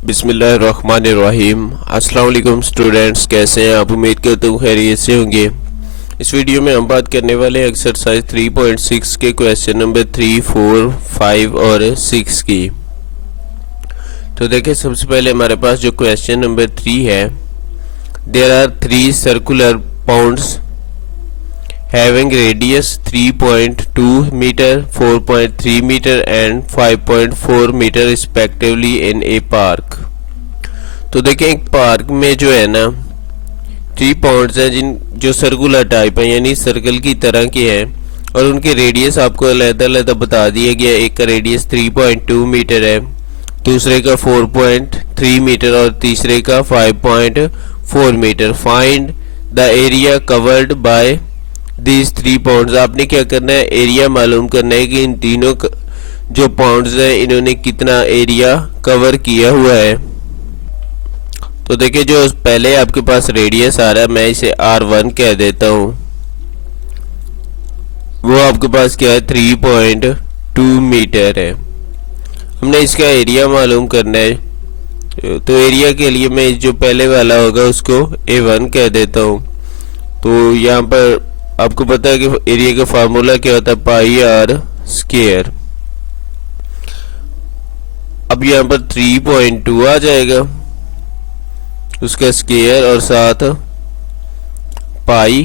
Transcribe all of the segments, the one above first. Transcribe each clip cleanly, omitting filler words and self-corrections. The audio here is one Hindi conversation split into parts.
बिस्मिल्लाहिर्रहमानिर्रहीम। अस्सलाम वालेकुम स्टूडेंट्स, कैसे हैं आप? उम्मीद करता हूँ खैरियत से होंगे। इस वीडियो में हम बात करने वाले हैं एक्सरसाइज 3.6 के क्वेश्चन नंबर 3, 4, 5 और 6 की। तो देखिए, सबसे पहले हमारे पास जो क्वेश्चन नंबर 3 है, there are 3 circular pounds having radius 3.2 meter, 4.3 meter and 5.4 meter respectively in a park। तो देखें, एक पार्क में जो है ना 3 पॉइंट्स हैं जिन जो सर्कुलर टाइप है, यानी सर्कल की तरह के हैं, और उनके रेडियस आपको अलग-अलग बता दिया गया। एक का रेडियस 3.2 मीटर है, दूसरे का 4.3 मीटर और तीसरे का 5.4 metre. Find the area covered by these 3 points. आपने क्या करना है, एरिया मालूम करना है कि इन तीनों जो पॉइंट्स हैं इन्होंने कितना एरिया कवर किया हुआ है। तो देखिए, जो पहले आपके पास रेडियस आ रहा है, मैं इसे R1 कह देता हूं, वो आपके पास क्या है, 3.2 मीटर है। हमने इसका एरिया मालूम करना है, तो एरिया के लिए मैं जो पहले वाला होगा उसको A1 कह देता हूं। तो यहाँ पर आपको पता है कि एरिया का फार्मूला क्या होता है, पाई आर स्क्वायर। अब यहाँ पर 3.2 आ जाएगा, उसका स्क्वायर और साथ पाई।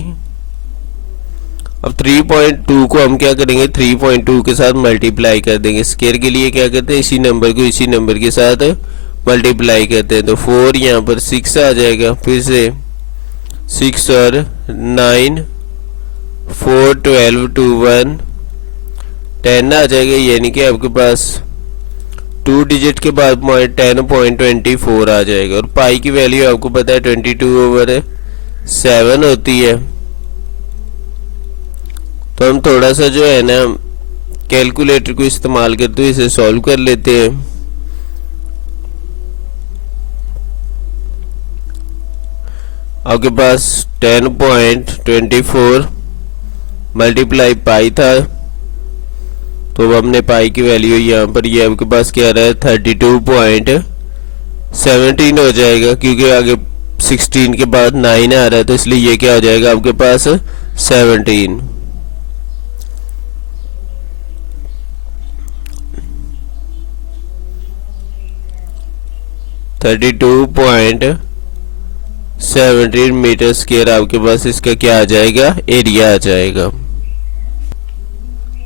अब 3.2 को हम क्या करेंगे, 3.2 के साथ मल्टीप्लाई कर देंगे। स्क्वायर के लिए क्या करते हैं, इसी नंबर को इसी नंबर के साथ मल्टीप्लाई करते हैं। तो 4 यहाँ पर 6 आ जाएगा, फिर से 6 और 9, 4, 12, 2, 1, 10 आ जाएगा। यानी कि आपके पास 2 डिजिट के बाद 10.24 आ जाएगा। और पाई की वैल्यू आपको पता है 22/7 होती है। तो हम थोड़ा सा जो है ना कैलकुलेटर को इस्तेमाल करते हुए इसे सॉल्व कर लेते हैं। आपके पास 10.24 मल्टीप्लाई पाई था, तो हमने पाई की वैल्यू यहाँ पर ये आपके पास क्या रहा है, 32.17 हो जाएगा, क्योंकि आगे 16 के बाद 9 आ रहा है, तो इसलिए ये क्या हो जाएगा आपके पास 17। $32.17 मीटर स्क्वायर आपके पास इसका क्या आ जाएगा, एरिया आ जाएगा।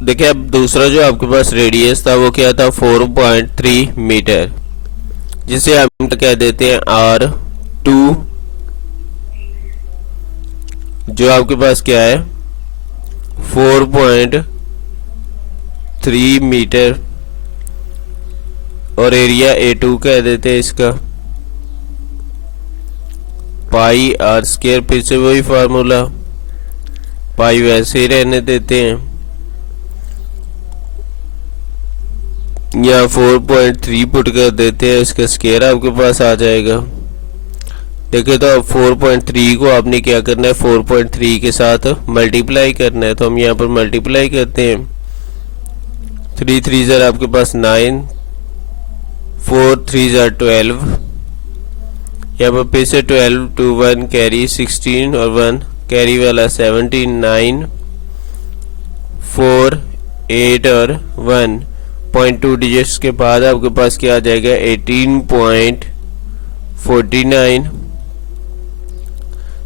देखिए, अब दूसरा जो आपके पास रेडियस था वो क्या था, 4.3 मीटर, जिसे हम कह देते हैं R2। जो आपके पास क्या है, 4.3 मीटर, और एरिया A2 कह देते हैं इसका, पाई आर स्क्वायर। फिर से वही फार्मूला, पाई वैसे ही रहने देते हैं, यहाँ 4.3 पुट कर देते हैं, इसका स्क्वायर आपके पास आ जाएगा। देखिए, तो अब 4.3 को आपने क्या करना है, 4.3 के साथ मल्टीप्लाई करना है। तो हम यहाँ पर मल्टीप्लाई करते हैं, 3 3 आपके पास 9, 4 3 12, यहाँ पर फिर से 12, 2 1 कैरी 16 और 1 कैरी वाला 17, 9, 4, 8 और 1.2 डिजिट्स के बाद आपके पास क्या आ जाएगा, 18.49।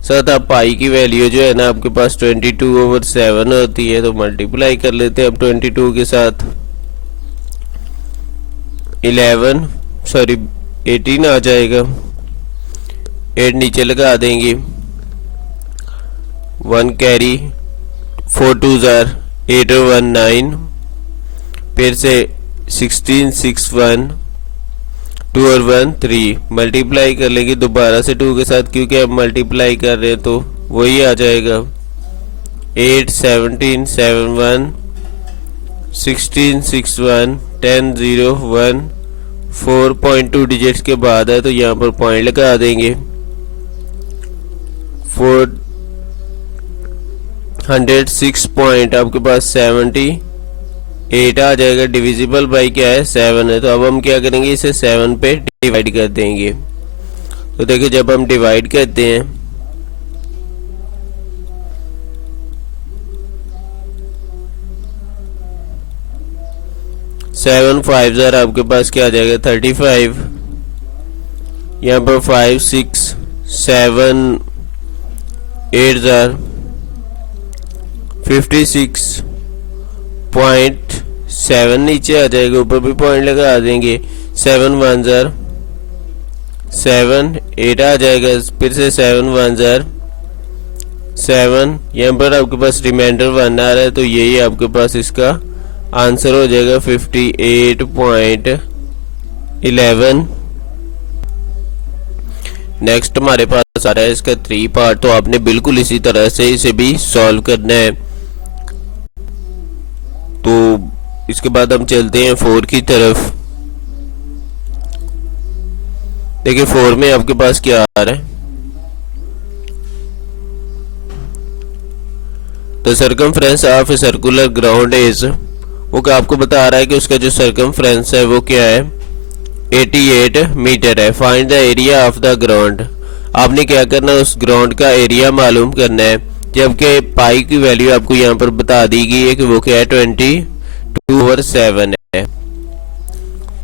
साथ आप पाई की वैल्यू जो है ना आपके पास 22/7 होती है, तो मल्टीप्लाई कर लेते हैं अब 22 के साथ। 18 आ जाएगा, 8 नीचे लगा देंगे, 1 कैरी, 4 2 8 और 1 9, फिर से 16 6 1 2 और 1 3, मल्टीप्लाई कर लेंगे दोबारा से 2 के साथ, क्योंकि अब मल्टीप्लाई कर रहे हैं तो वही आ जाएगा। 8 17 7 1 16 6 1 10 0 1 4.2 डिजिट्स के बाद है, तो यहाँ पर पॉइंट लगा देंगे। 406 पॉइंट आपके पास 70 8 आ जाएगा, डिविजिबल बाई क्या है 7 है। तो अब हम क्या करेंगे, इसे 7 पे डिवाइड कर देंगे। तो देखिए जब हम डिवाइड करते हैं 7 5 जार आपके पास क्या आ जाएगा 35। यहाँ पर 5 6 7 8 जार 56.7 नीचे आ जाएगा, ऊपर भी पॉइंट लगा देंगे। 7 1 जार 7 8 आ जाएगा, फिर से 7 1 जार 7। यहाँ पर आपके पास रिमाइंडर 1 आ रहा है, तो यही आपके पास इसका आंसर हो जाएगा 58.11। नेक्स्ट हमारे पास आ रहा है इसका 3 पार्ट, तो आपने बिल्कुल इसी तरह से इसे भी सॉल्व करना है। तो इसके बाद हम चलते हैं 4 की तरफ। देखिए 4 में आपके पास क्या आ रहा है, the circumference of a circular ground is, वो क्या आपको बता रहा है कि उसका जो सर्कमफ्रेंस है वो क्या है 88 मीटर है। Find the area of the ground, आपने क्या करना है उस ग्राउंड का एरिया मालूम करना है। जबकि पाई की वैल्यू आपको यहाँ पर बता दी गई है कि वो क्या है 22/7 है।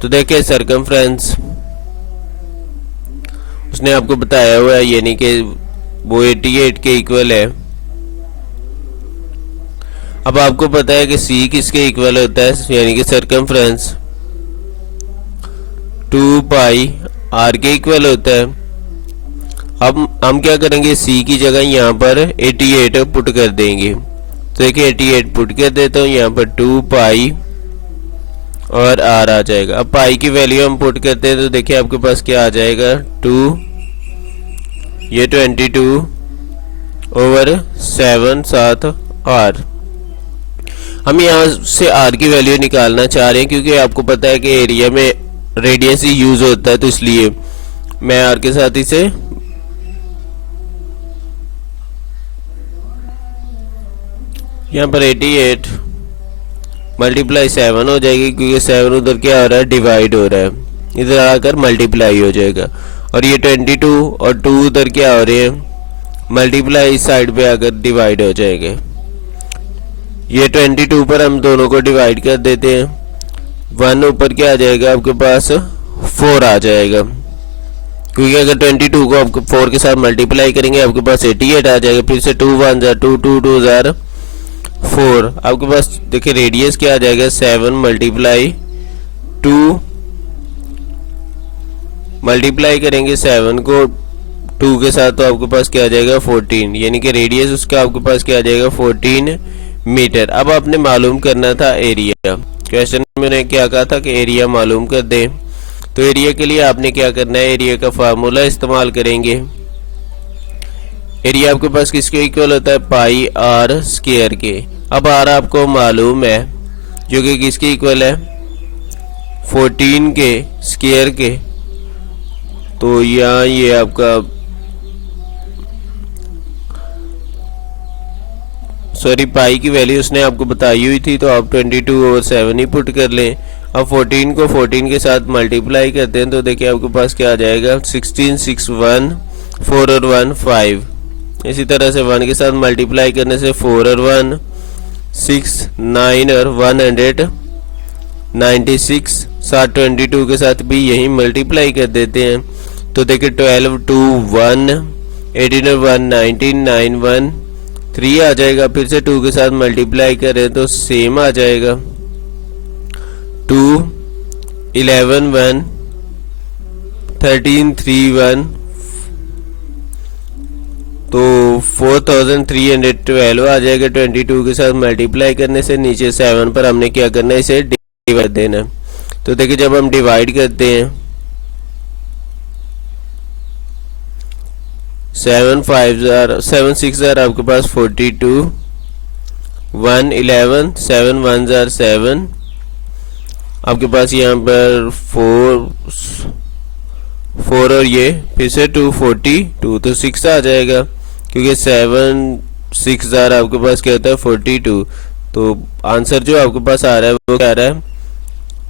तो देखिए सर्कमफ्रेंस उसने आपको बताया हुआ है, यानी कि वो 88 के इक्वल है। अब आपको पता है कि सी किसके इक्वल होता है, यानी कि सर्कमफ्रेंस 2 पाई आर के इक्वल होता है। अब हम क्या करेंगे, सी की जगह यहाँ पर 88 पुट कर देंगे। तो देखिए 88 पुट कर देता हूँ, यहाँ पर 2 पाई और आर आ जाएगा। अब पाई की वैल्यू हम पुट करते हैं, तो देखिए आपके पास क्या आ जाएगा 2, ये 22/7 साथ आर। हम यहाँ से आर की वैल्यू निकालना चाह रहे हैं, क्योंकि आपको पता है कि एरिया में रेडियस ही यूज होता है, तो इसलिए मैं आर के साथ इसे यहाँ पर 88 मल्टीप्लाई 7 हो जाएगी, क्योंकि 7 उधर क्या हो रहा है डिवाइड हो रहा है, इधर आकर मल्टीप्लाई हो जाएगा। और ये 22 और 2 उधर क्या हो रहे हैं मल्टीप्लाई, इस साइड पे आकर डिवाइड हो जाएंगे। ये 22 पर हम दोनों को डिवाइड कर देते हैं, 1 ऊपर क्या आ जाएगा आपके पास 4 आ जाएगा, क्योंकि अगर 22 को आपको 4 के साथ मल्टीप्लाई करेंगे आपके पास 88 आ जाएगा। फिर से 2 1 जार 2 2 2 जार 4, आपके पास देखिए रेडियस क्या आ जाएगा 7 मल्टीप्लाई 2, मल्टीप्लाई करेंगे 7 को 2 के साथ, तो आपके पास क्या आ जाएगा 14, यानी कि रेडियस उसका आपके पास क्या आ जाएगा 14 मीटर। अब आपने मालूम करना था एरिया, क्वेश्चन में क्या कहा था कि एरिया मालूम कर दें। तो एरिया के लिए आपने क्या करना है, एरिया का फार्मूला इस्तेमाल करेंगे। एरिया आपके पास किसके इक्वल होता है पाई आर स्क्वायर के। अब आर आपको मालूम है जो कि किसके इक्वल है 14 के स्क्वायर के। तो यहाँ ये आपका सॉरी पाई की वैल्यू उसने आपको बताई हुई थी, तो आप 22/7 ही पुट कर लें। अब 14 को 14 के साथ मल्टीप्लाई करते हैं, तो देखिए आपके पास क्या आ जाएगा 16 6 1 4 और 1 5। इसी तरह से 1 के साथ मल्टीप्लाई करने से 4 और 1 6 9 और 196, साथ 22 के साथ भी यही मल्टीप्लाई कर देते हैं। तो देखिए 12 2 1 18 और 1 19 9 1 3 आ जाएगा। फिर से 2 के साथ मल्टीप्लाई करें तो सेम आ जाएगा 2 11 1 13 3 1, तो 4312 आ जाएगा 22 के साथ मल्टीप्लाई करने से। नीचे 7 पर हमने क्या करना है इसे डिवाइड देना। तो देखिए जब हम डिवाइड करते हैं 7 6 जार आपके पास 42 1 11 7 1 जार 7, आपके पास यहाँ पर 4 और ये फिर से 242, तो 6 आ जाएगा, क्योंकि 7 6 जार आपके पास क्या होता है 42। तो आंसर जो आपके पास आ रहा है वो क्या आ रहा है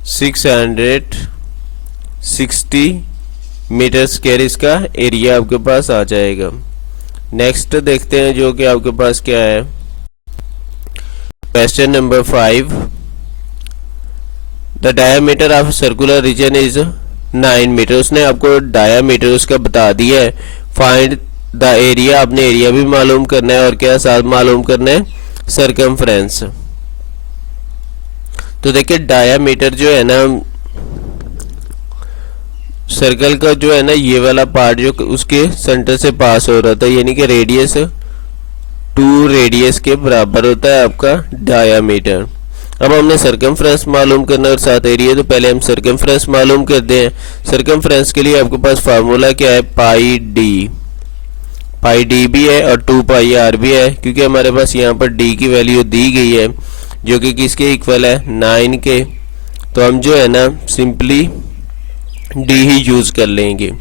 660 मीटर स्क्वायर इसका एरिया आपके पास आ जाएगा। नेक्स्ट देखते हैं जो कि आपके पास क्या है। Question number 5, the diameter of circular region is 9 metre. उसने आपको डायामीटर उसका बता दिया है। फाइंड द एरिया, आपने एरिया भी मालूम करना है और क्या साथ मालूम करना है सरकमफ्रेंस। तो देखिए डायामीटर जो है ना सर्कल का जो है ना ये वाला पार्ट जो उसके सेंटर से पास हो रहा था, यानी कि रेडियस 2 रेडियस के बराबर होता है आपका डायामीटर। अब हमने सरकमफ्रेंस मालूम करना और साथ एरिया, तो पहले हम सरकमफ्रेंस मालूम करते हैं। सरकमफ्रेंस के लिए आपके पास फार्मूला क्या है पाई डी भी है और 2 पाई आर भी है, क्योंकि हमारे पास यहाँ पर डी की वैल्यू दी गई है जो कि किसके इक्वल है 9 के। तो हम जो है ना सिंपली डी ही यूज कर लेंगे।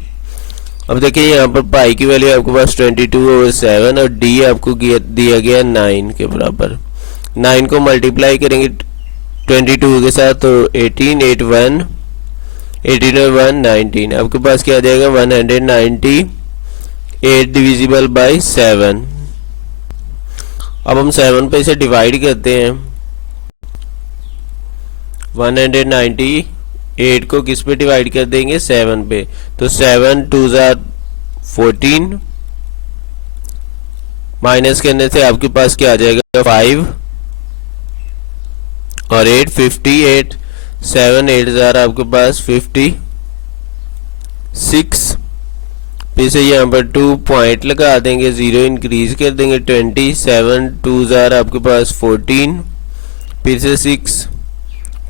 अब देखिए यहाँ पर पाई की वैल्यू आपके पास 22/7 और डी आपको दिया गया 9 के बराबर। 9 को मल्टीप्लाई करेंगे 22 के साथ तो 18 8 1 18 और 1 19, आपके पास क्या आ जाएगा 198 डिविजिबल बाई 7। अब हम 7 पे इसे डिवाइड करते हैं। 198 को किस पे डिवाइड कर देंगे 7 पे, तो 7 2 14 माइनस करने से आपके पास क्या आ जाएगा 5 और 8 58 7 8 आपके पास 56। फिर से यहाँ पर 2 पॉइंट लगा देंगे, 0 इंक्रीज कर देंगे 20 7 2 आपके पास 14, फिर से 6,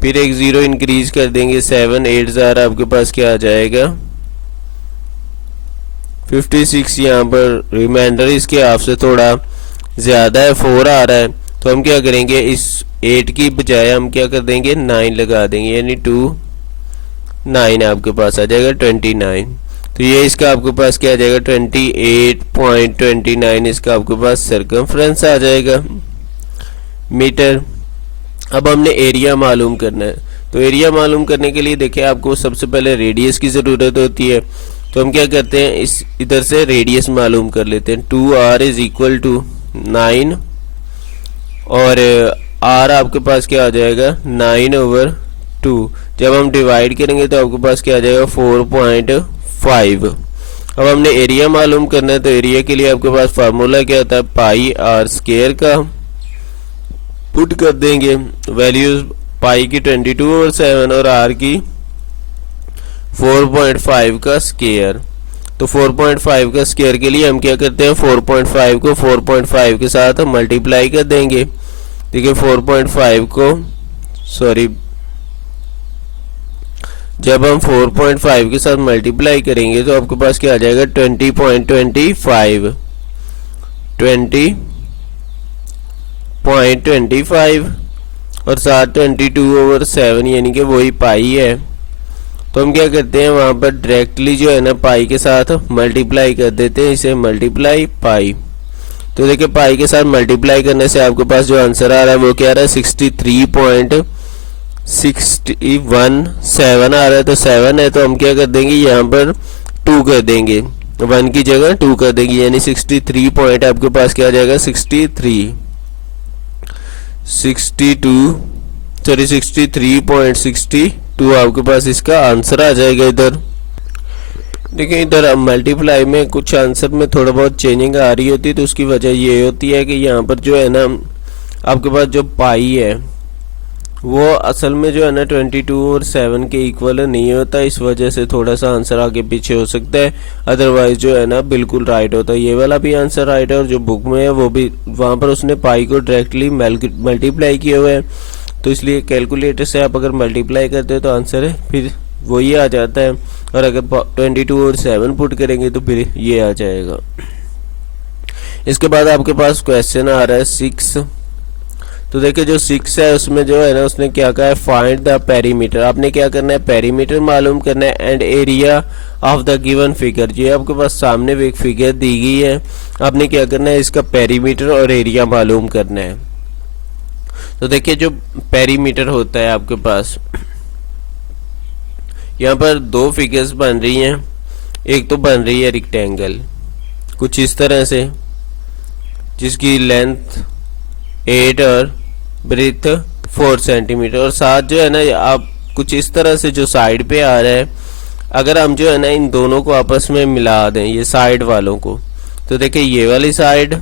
फिर एक 0 इंक्रीज कर देंगे 7 8 आपके पास क्या आ जाएगा 56। यहाँ पर रिमाइंडर इसके हाफ से थोड़ा ज़्यादा है 4 आ रहा है, तो हम क्या करेंगे इस 8 की बजाय हम क्या कर देंगे 9 लगा देंगे, यानी 2 9 आपके पास आ जाएगा 29। तो ये इसका आपके पास क्या आ जाएगा 28.29 इसका आपके पास सरकमफ्रेंस आ जाएगा मीटर। अब हमने एरिया मालूम करना है, तो एरिया मालूम करने के लिए देखिए आपको सबसे पहले रेडियस की ज़रूरत होती है। तो हम क्या करते हैं इस इधर से रेडियस मालूम कर लेते हैं। 2r इज इक्वल टू 9 और r आपके पास क्या आ जाएगा 9/2। जब हम डिवाइड करेंगे तो आपके पास क्या आ जाएगा 4.5। अब हमने एरिया मालूम करना है, तो एरिया के लिए आपके पास फार्मूला क्या होता है पाई आर स्क्वायर का पुट कर देंगे। वैल्यूज पाई की 22/7 और आर की 4.5 का स्क्वायर। तो 4.5 का स्क्वायर के लिए हम क्या करते हैं 4.5 को 4.5 के साथ मल्टीप्लाई कर देंगे। देखिए 4.5 को जब हम 4.5 के साथ मल्टीप्लाई करेंगे तो आपके पास क्या आ जाएगा 20.25 और साथ 22/7 यानी कि वही पाई है। तो हम क्या करते हैं वहां पर डायरेक्टली जो है ना पाई के साथ मल्टीप्लाई कर देते हैं, इसे मल्टीप्लाई पाई। तो देखिए पाई के साथ मल्टीप्लाई करने से आपके पास जो आंसर आ रहा है वो क्या आ रहा है 63.617 आ रहा है। तो 7 है तो हम क्या कर देंगे यहाँ पर 2 कर देंगे, 1 की जगह 2 कर देंगे, यानी 63 पॉइंट आपके पास क्या आ जाएगा 63.62 आपके पास इसका आंसर आ जाएगा। इधर देखिए इधर मल्टीप्लाई में कुछ आंसर में थोड़ा बहुत चेंजिंग आ रही होती है, तो उसकी वजह ये होती है कि यहाँ पर जो है ना आपके पास जो पाई है वो असल में जो है ना 22/7 के इक्वल नहीं होता, इस वजह से थोड़ा सा आंसर आगे पीछे हो सकता है। अदरवाइज जो है ना बिल्कुल राइट होता है। ये वाला भी आंसर राइट है और जो बुक में है वो भी, वहाँ पर उसने पाई को डायरेक्टली मल्टीप्लाई किए हुए हैं, तो इसलिए कैलकुलेटर से आप अगर मल्टीप्लाई करते हो तो आंसर है फिर वही आ जाता है, और अगर 22/7 पुट करेंगे तो फिर ये आ जाएगा। इसके बाद आपके पास क्वेश्चन आ रहा है 6। तो देखिए जो 6 है उसमें जो है ना उसने क्या कहा है फाइंड द पेरीमीटर। आपने क्या करना है पेरीमीटर मालूम करना है and area of the given figure. ये आपके पास सामने एक फिगर दी गई है, आपने क्या करना है इसका पेरीमीटर और एरिया मालूम करना है। तो देखिए जो पेरीमीटर होता है आपके पास, यहाँ पर दो फिगर्स बन रही हैं। एक तो बन रही है रेक्टेंगल कुछ इस तरह से, जिसकी लेंथ 8 और ब्रेथ 4 सेंटीमीटर, और साथ जो है ना आप कुछ इस तरह से जो साइड पे आ रहा है, अगर हम जो है ना इन दोनों को आपस में मिला दें, ये साइड वालों को, तो देखिए ये वाली साइड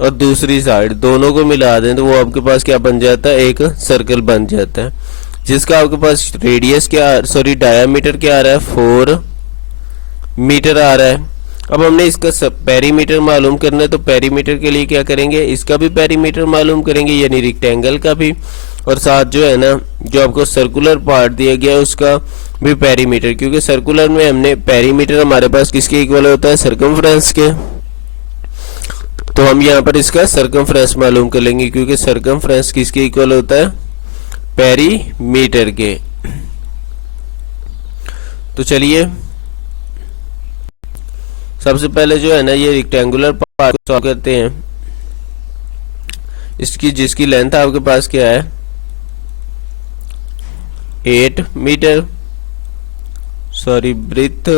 और दूसरी साइड दोनों को मिला दें, तो वो आपके पास क्या बन जाता है, एक सर्कल बन जाता है, जिसका आपके पास रेडियस क्या, सॉरी डायामीटर क्या आ रहा है, 4 मीटर आ रहा है। अब हमने इसका पेरीमीटर मालूम करना है, तो पेरीमीटर के लिए क्या करेंगे, इसका भी पेरीमीटर मालूम करेंगे, यानी रेक्टेंगल का भी, और साथ जो है ना जो आपको सर्कुलर पार्ट दिया गया है उसका भी पेरीमीटर, क्योंकि सर्कुलर में हमने पेरीमीटर हमारे पास किसके इक्वल होता है, सर्कमफ्रेंस के। तो हम यहाँ पर इसका सर्कमफ्रेंस मालूम कर लेंगे, क्योंकि सर्कमफ्रेंस किसके इक्वल होता है, पेरीमीटर के। तो चलिए सबसे पहले जो है ना ये रेक्टेंगुलर पार्ट को सॉल्व करते हैं। इसकी जिसकी लेंथ आपके पास क्या है, 8 मीटर, सॉरी ब्रेथ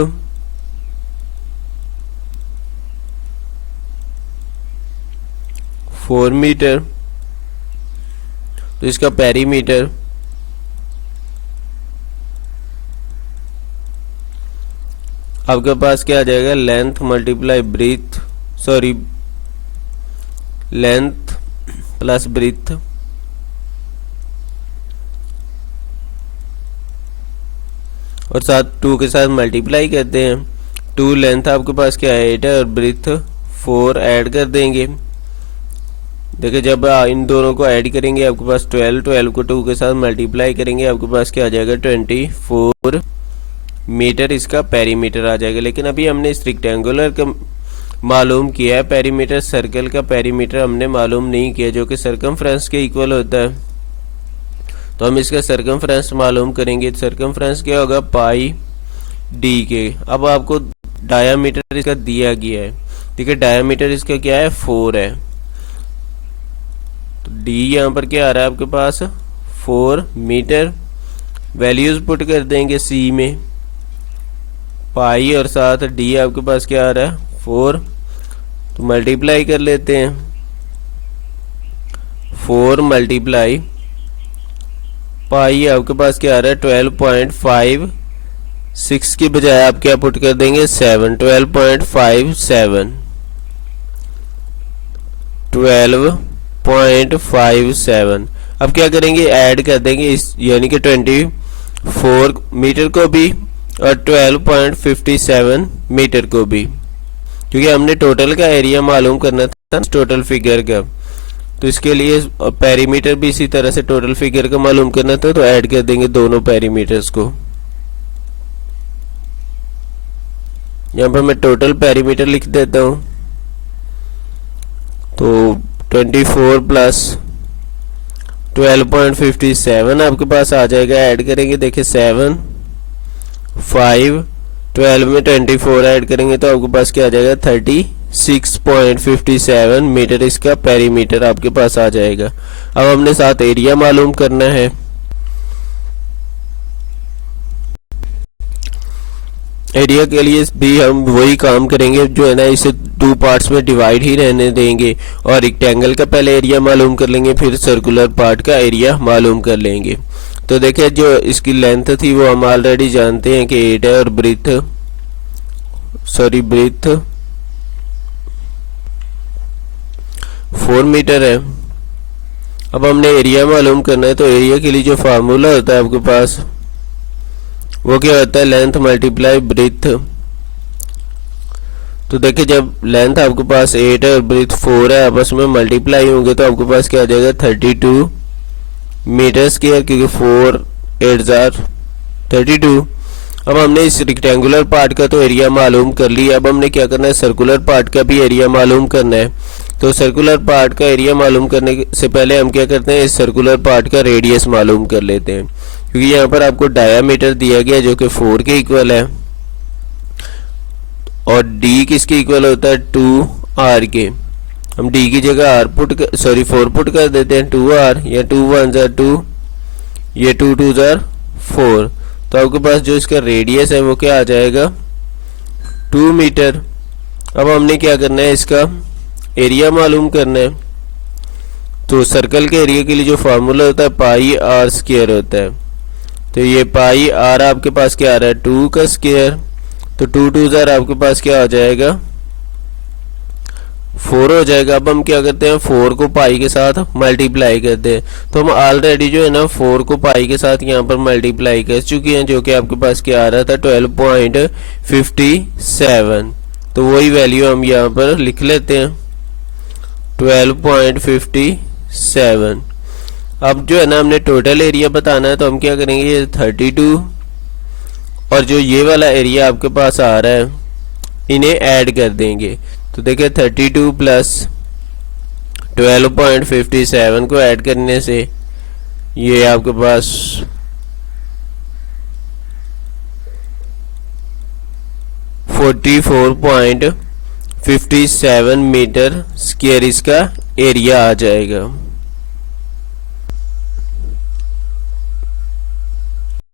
4 मीटर, तो इसका पेरीमीटर आपके पास क्या आ जाएगा, length multiply breadth, sorry length plus breadth और साथ 2 के साथ मल्टीप्लाई करते हैं। 2 लेंथ आपके पास क्या है, 8 है, और ब्रीथ 4 ऐड कर देंगे। देखिए जब इन दोनों को ऐड करेंगे आपके पास 12 को 2 के साथ मल्टीप्लाई करेंगे, आपके पास क्या आ जाएगा, 24 मीटर इसका पेरीमीटर आ जाएगा। लेकिन अभी हमने इस रेक्टेंगुलर का मालूम किया है पेरीमीटर, सर्कल का पेरीमीटर हमने मालूम नहीं किया, जो कि सर्कमफ्रेंस के इक्वल होता है। तो हम इसका सर्कमफ्रेंस मालूम करेंगे। सर्कमफ्रेंस क्या होगा, पाई डी के। अब आपको डायामीटर इसका दिया गया है, ठीक है, डायामीटर इसका क्या है, 4 है, तो डी यहाँ पर क्या आ रहा है आपके पास, 4 मीटर। वैल्यूज पुट कर देंगे सी में, पाई और साथ डी आपके पास क्या आ रहा है, 4, तो मल्टीप्लाई कर लेते हैं। 4 मल्टीप्लाई पाई आपके पास क्या आ रहा है, 12.56 की बजाय आप क्या पुट कर देंगे, 7, 12.57, 12.57। अब क्या करेंगे, ऐड कर देंगे इस, यानी कि 24 मीटर को भी और 12.57 मीटर को भी, क्योंकि हमने टोटल का एरिया मालूम करना था, टोटल फिगर का। तो इसके लिए पेरीमीटर भी इसी तरह से टोटल फिगर का मालूम करना था, तो ऐड कर देंगे दोनों पेरीमीटर्स को। यहाँ पर मैं टोटल पेरीमीटर लिख देता हूँ, तो 24 प्लस 12.57 आपके पास आ जाएगा। ऐड करेंगे, देखिए 7, 5, 12 में 24 ऐड करेंगे तो आपके पास क्या आ जाएगा, 36.57 मीटर इसका पेरीमीटर आपके पास आ जाएगा। अब हमने साथ एरिया मालूम करना है। एरिया के लिए भी हम वही काम करेंगे, जो है ना इसे 2 पार्ट्स में डिवाइड ही रहने देंगे, और रेक्टेंगल का पहले एरिया मालूम कर लेंगे, फिर सर्कुलर पार्ट का एरिया मालूम कर लेंगे। तो देखिए जो इसकी लेंथ थी वो हम ऑलरेडी जानते हैं कि 8 है, और ब्रीथ 4 मीटर है। अब हमने एरिया मालूम करना है, तो एरिया के लिए जो फार्मूला होता है आपके पास वो क्या होता है, लेंथ मल्टीप्लाई ब्रीथ। तो देखिए जब लेंथ आपके पास 8 है और ब्रीथ 4 है, आपस में मल्टीप्लाई होंगे तो आपके पास क्या आ जाएगा, 32 मीटर स्क्वायर, क्योंकि 4 8 32। अब हमने इस रेक्टेंगुलर पार्ट का तो एरिया मालूम कर लिया। अब हमने क्या करना है, सर्कुलर पार्ट का भी एरिया मालूम करना है। तो सर्कुलर पार्ट का एरिया मालूम करने से पहले हम क्या करते हैं, इस सर्कुलर पार्ट का रेडियस मालूम कर लेते हैं, क्योंकि यहाँ पर आपको डायामीटर दिया गया जो कि 4 के इक्वल है, और d किसके इक्वल होता है, 2r के। हम डी की जगह आर पुट 4 पुट कर देते हैं, 2r या 2 1 जार 2, ये 2 2 जार 4। तो आपके पास जो इसका रेडियस है वो क्या आ जाएगा 2 मीटर। अब हमने क्या करना है, इसका एरिया मालूम करना है। तो सर्कल के एरिया के लिए जो फार्मूला होता है पाई आर स्क्वायर होता है। तो ये पाई आर आपके पास क्या आ रहा है 2 का स्क्वायर, तो 2 2 जार आपके पास क्या आ जाएगा 4 हो जाएगा। अब हम क्या करते हैं 4 को पाई के साथ मल्टीप्लाई करते हैं। तो हम ऑलरेडी जो है ना 4 को पाई के साथ यहाँ पर मल्टीप्लाई कर चुके हैं, जो कि आपके पास क्या आ रहा था 12.57। तो वही वैल्यू हम यहाँ पर लिख लेते हैं 12.57। अब जो है ना हमने टोटल एरिया बताना है, तो हम क्या करेंगे ये 32 और जो ये वाला एरिया आपके पास आ रहा है इन्हें ऐड कर देंगे। तो देखिए 32 प्लस 12.57 को ऐड करने से ये आपके पास 44.57 मीटर स्क्वायर इसका एरिया आ जाएगा।